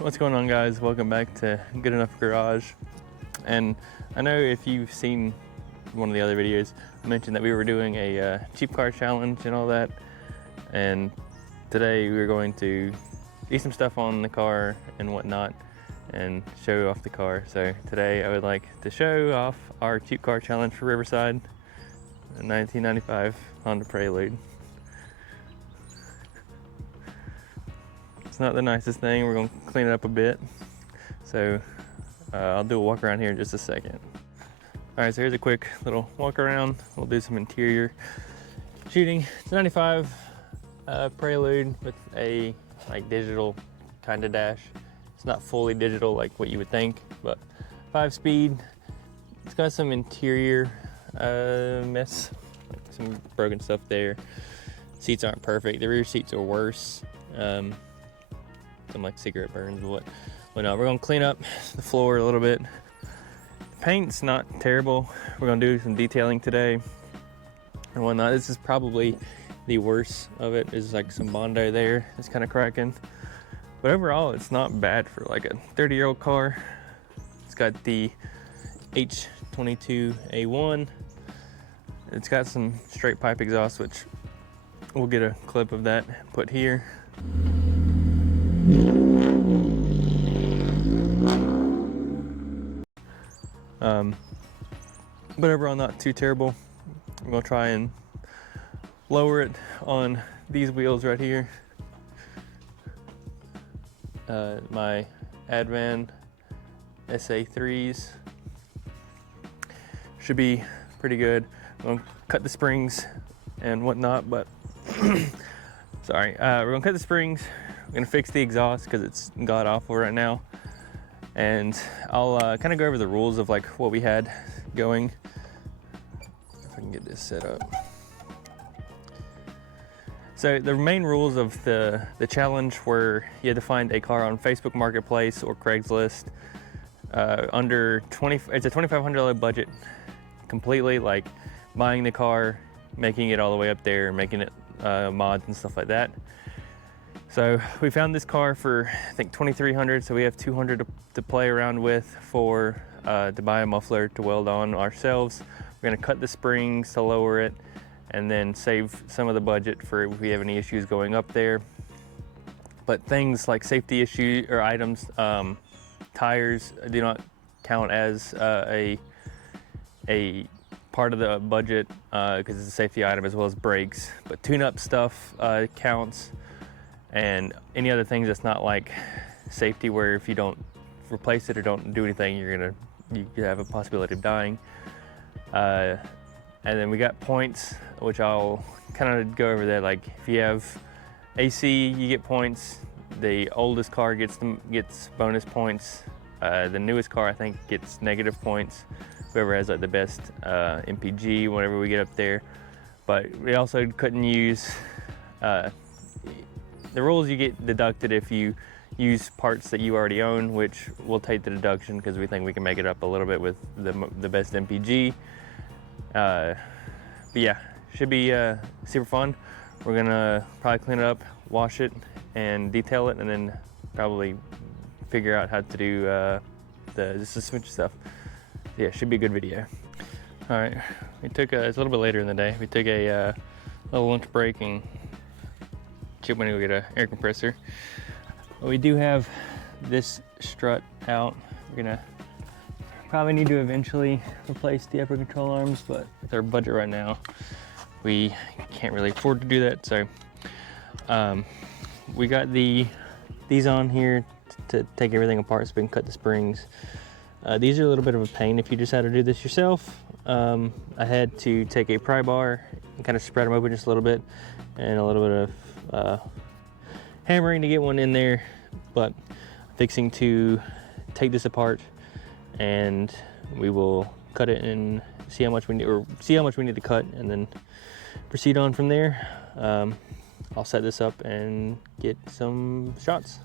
What's going on, guys? Welcome back to Good Enough Garage. And I know if you've seen one of the other videos, I mentioned that we were doing a cheap car challenge and all that. And today we're going to do some stuff on the car and whatnot and show off the car. So today I would like to show off our cheap car challenge for Riverside, a 1995 Honda Prelude. It's not the nicest thing. We're going to clean it up a bit. So I'll do a walk around here in just a second. All right, so here's a quick little walk around. We'll do some interior shooting. It's a 95 Prelude with a digital kind of dash. It's not fully digital like what you would think, but 5-speed. It's got some interior mess, like some broken stuff there. Seats aren't perfect. The rear seats are worse. Some like cigarette burns or whatnot. We're gonna clean up the floor a little bit. The paint's not terrible. We're gonna do some detailing today and whatnot. This is probably the worst of it. Is like some Bondo there. It's kind of cracking, but overall it's not bad for like a 30-year-old car. It's got the H22A1. It's got some straight pipe exhaust, which we'll get a clip of that put here. But overall not too terrible. I'm gonna try and lower it on these wheels right here. My Advan SA3s should be pretty good. I'm gonna cut the springs and whatnot, but sorry. We're gonna cut the springs. We're gonna fix the exhaust because it's god awful right now. And I'll kind of go over the rules of like what we had going. If I can get this set up. So the main rules of the challenge were you had to find a car on Facebook Marketplace or Craigslist under it's a $2,500 budget completely, like buying the car, making it all the way up there, making it mods and stuff like that. So we found this car for I think $2,300, so we have $200 to play around with for to buy a muffler to weld on ourselves. We're gonna cut the springs to lower it and then save some of the budget for if we have any issues going up there. But things like safety issue or items, tires do not count as a part of the budget because it's a safety item, as well as brakes. But tune-up stuff counts. And any other things that's not like safety, where if you don't replace it or don't do anything, you have a possibility of dying. And then we got points, which I'll kind of go over there. Like if you have AC, you get points. The oldest car gets bonus points. The newest car I think gets negative points. Whoever has like the best MPG, whenever we get up there. But we also couldn't use. The rules, you get deducted if you use parts that you already own, which we'll take the deduction because we think we can make it up a little bit with the best MPG. But yeah, should be super fun. We're gonna probably clean it up, wash it, and detail it, and then probably figure out how to do the suspension stuff. Yeah, should be a good video. All right, we took it's a little bit later in the day. We took a little lunch break and Chip went to go get an air compressor. But we do have this strut out. We're gonna probably need to eventually replace the upper control arms, but with our budget right now, we can't really afford to do that. So we got these on here to take everything apart so we can cut the springs. These are a little bit of a pain if you just had to do this yourself. I had to take a pry bar and kind of spread them open just a little bit, and a little bit of hammering to get one in there. But I'm fixing to take this apart, and we will cut it and see how much we need to cut, and then proceed on from there. I'll set this up and get some shots.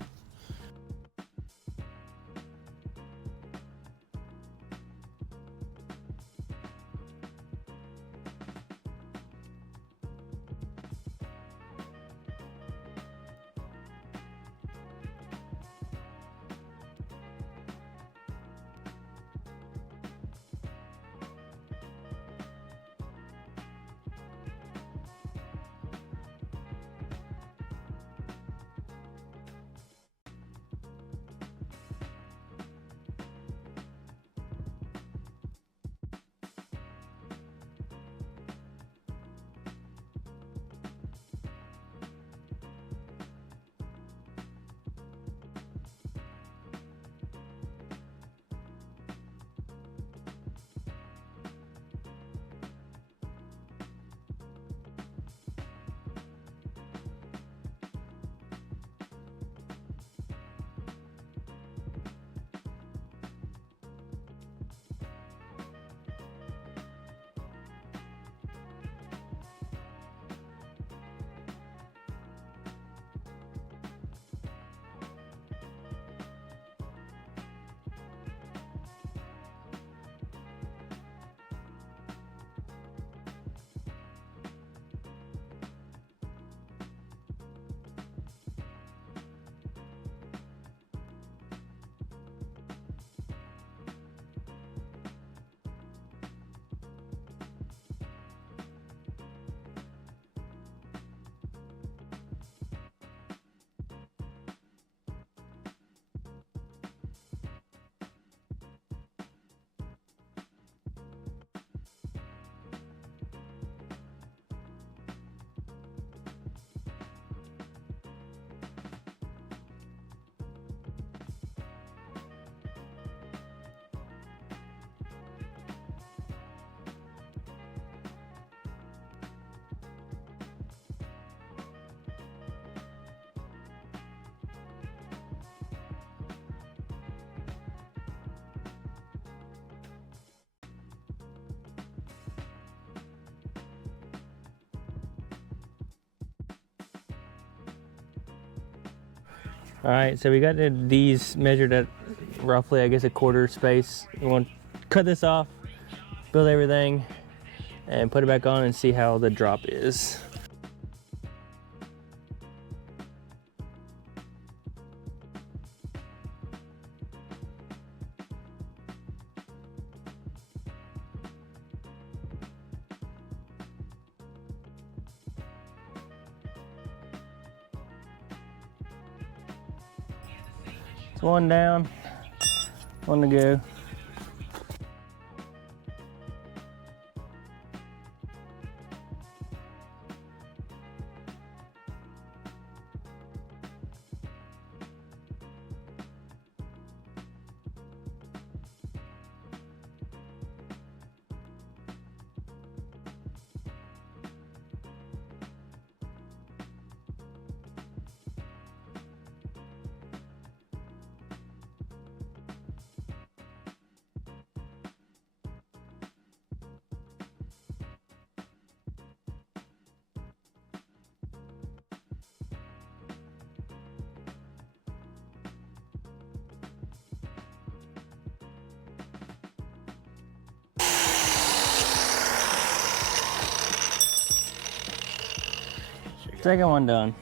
All right, so we got these measured at roughly, I guess, a quarter space. We want to cut this off, build everything, and put it back on and see how the drop is. So one down, one to go. Second one done.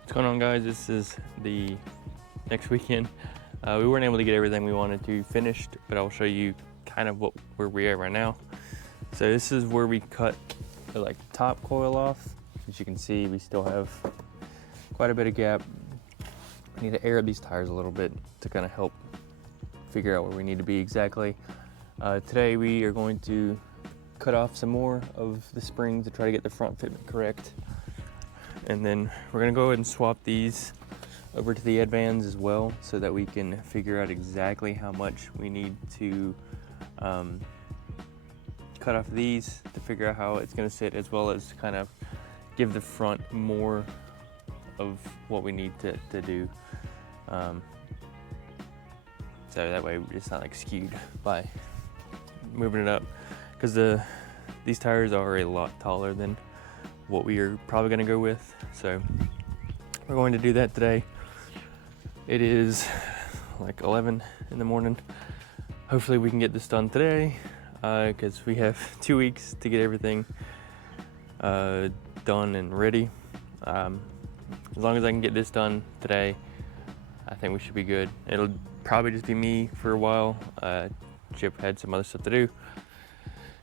What's going on, guys? This is the next weekend. We weren't able to get everything we wanted to finished, but I'll show you kind of where we're at right now. So this is where we cut the top coil off. As you can see, we still have quite a bit of gap. I need to air up these tires a little bit to kind of help figure out where we need to be exactly. Today we are going to cut off some more of the springs to try to get the front fitment correct. And then we're gonna go ahead and swap these over to the Advans as well, so that we can figure out exactly how much we need to cut off these to figure out how it's gonna sit, as well as kind of give the front more of what we need to do. So that way it's not skewed by moving it up, because these tires are a lot taller than what we are probably going to go with. So we're going to do that today. It is 11 in the morning. Hopefully we can get this done today, because we have 2 weeks to get everything done and ready. As long as I can get this done today, I think we should be good. It'll probably just be me for a while. Chip had some other stuff to do.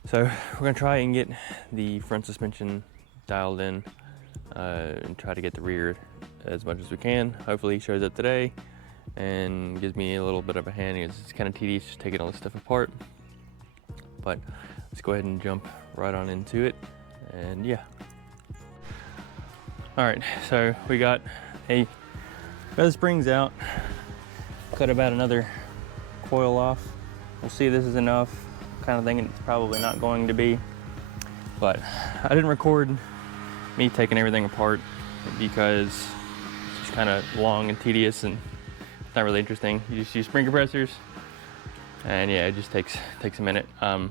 So we're gonna try and get the front suspension dialed in and try to get the rear as much as we can. Hopefully he shows up today and gives me a little bit of a hand. It's kind of tedious just taking all this stuff apart. But let's go ahead and jump right on into it. And yeah. All right, so we got the springs out. Cut about another coil off. We'll see if this is enough. Kind of thinking it's probably not going to be, but I didn't record me taking everything apart because it's just kind of long and tedious and it's not really interesting. You just use spring compressors, and yeah, it just takes a minute. So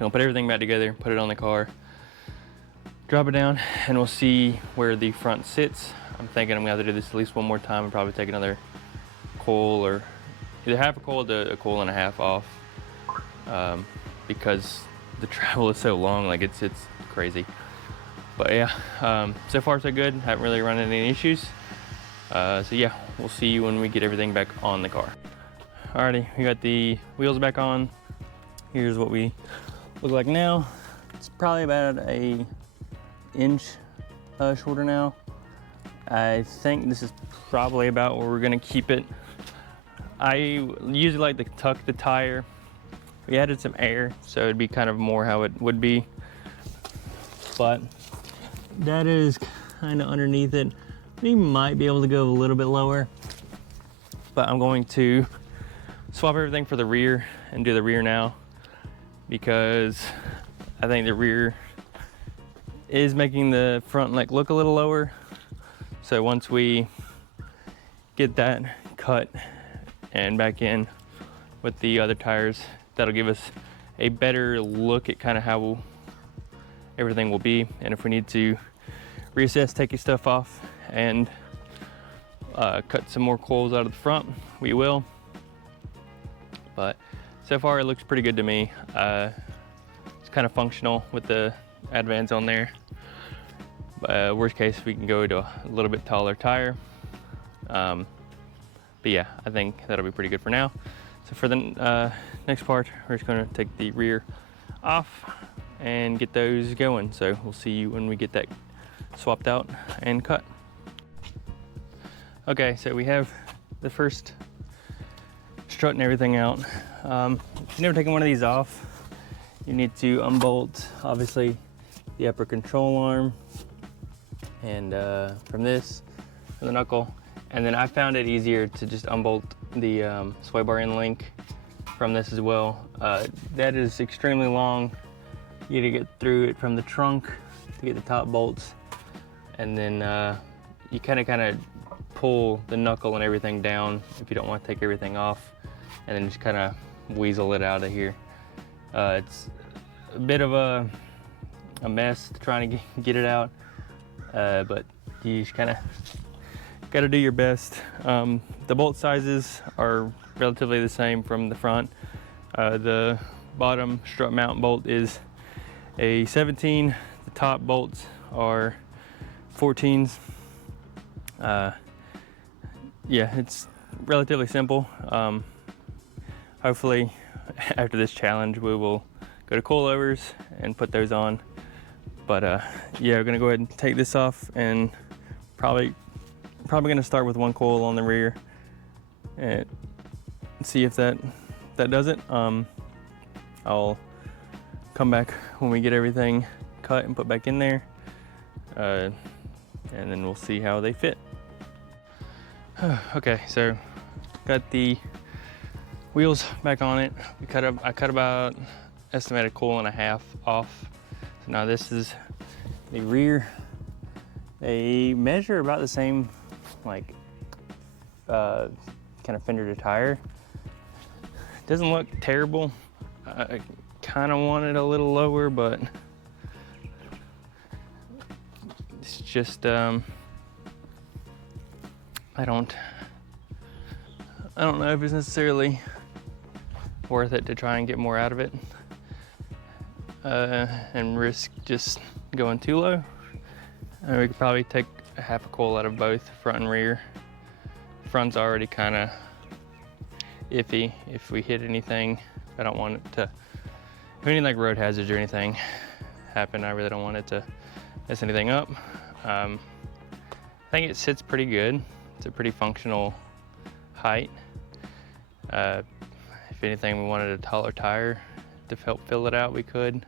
I'll put everything back together, put it on the car, drop it down, and we'll see where the front sits. I'm thinking I'm gonna have to do this at least one more time and probably take another coil, or either half a coil to a coil and a half off, because the travel is so long, it's crazy. But yeah, so far so good. Haven't really run into any issues. So yeah, we'll see you when we get everything back on the car. Alrighty, we got the wheels back on. Here's what we look like now. It's probably about an inch shorter now. I think this is probably about where we're gonna keep it. I usually like to tuck the tire. We added some air, so it'd be kind of more how it would be. But that is kind of underneath it. We might be able to go a little bit lower, but I'm going to swap everything for the rear and do the rear now, because I think the rear is making the front look a little lower. So once we get that cut and back in with the other tires, that'll give us a better look at kind of how everything will be. And if we need to reassess, take your stuff off, and cut some more coils out of the front, we will. But so far it looks pretty good to me. It's kind of functional with the Advans on there. Worst case, we can go to a little bit taller tire. But yeah, I think that'll be pretty good for now. So for the next part, we're just gonna take the rear off and get those going. So we'll see you when we get that swapped out and cut. Okay, so we have the first strut and everything out. If you've never taken one of these off, you need to unbolt, obviously, the upper control arm, and from the knuckle. And then I found it easier to just unbolt the sway bar end link from this as well. That is extremely long. You need to get through it from the trunk to get the top bolts, and then you kind of pull the knuckle and everything down if you don't want to take everything off, and then just kind of weasel it out of here. It's a bit of a mess trying to get it out, but you just kind of got to do your best. The bolt sizes are relatively the same from the front. The bottom strut mount bolt is a 17. The top bolts are 14s. Yeah, it's relatively simple. Hopefully after this challenge we will go to coilovers and put those on. But yeah, we're gonna go ahead and take this off, and probably gonna start with one coil on the rear and see if that does it. I'll come back when we get everything cut and put back in there, and then we'll see how they fit. Okay, so got the wheels back on it. I cut about estimated coil and a half off. So now this is the rear. They measure about the same, like kind of fender to tire. Doesn't look terrible. I kind of want it a little lower, but it's just I don't know if it's necessarily worth it to try and get more out of it, and risk just going too low. We could probably take a half a coil out of both front and rear. Front's already kind of iffy. If we hit anything, I don't want it to, if any like road hazards or anything happen, I really don't want it to mess anything up. I think it sits pretty good. It's a pretty functional height. If anything, we wanted a taller tire to help fill it out, we could.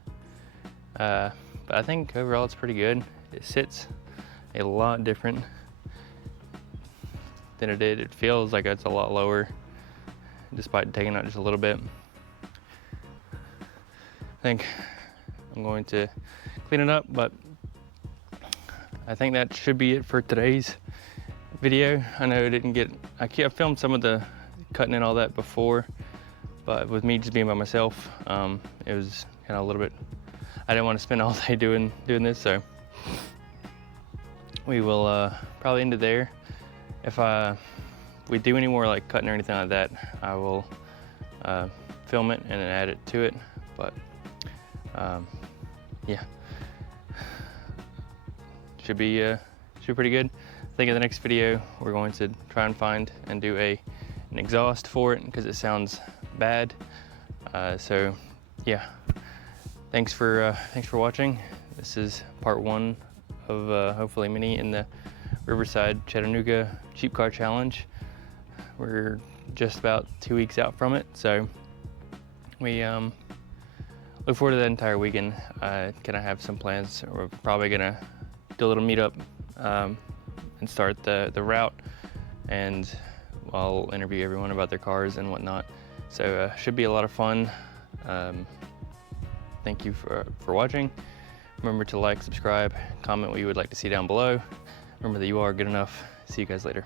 But I think overall it's pretty good. It sits a lot different than it did. It feels like it's a lot lower, despite taking out just a little bit. I think I'm going to clean it up, but I think that should be it for today's video. I know it didn't get, I filmed some of the cutting and all that before, but with me just being by myself, it was kind of a little bit, I didn't want to spend all day doing this, so we will probably end it there. If we do any more like cutting or anything like that, I will film it and then add it to it. But yeah, should be pretty good. I think in the next video we're going to try and find and do an exhaust for it, because it sounds bad. So yeah, thanks for watching. This is part 1 of hopefully many in the Riverside Chattanooga Cheap Car Challenge. We're just about 2 weeks out from it, so we look forward to that entire weekend. Gonna have some plans. We're probably gonna do a little meetup and start the route, and I'll interview everyone about their cars and whatnot. So should be a lot of fun. Thank you for watching. Remember to like, subscribe, comment what you would like to see down below. Remember that you are good enough. See you guys later.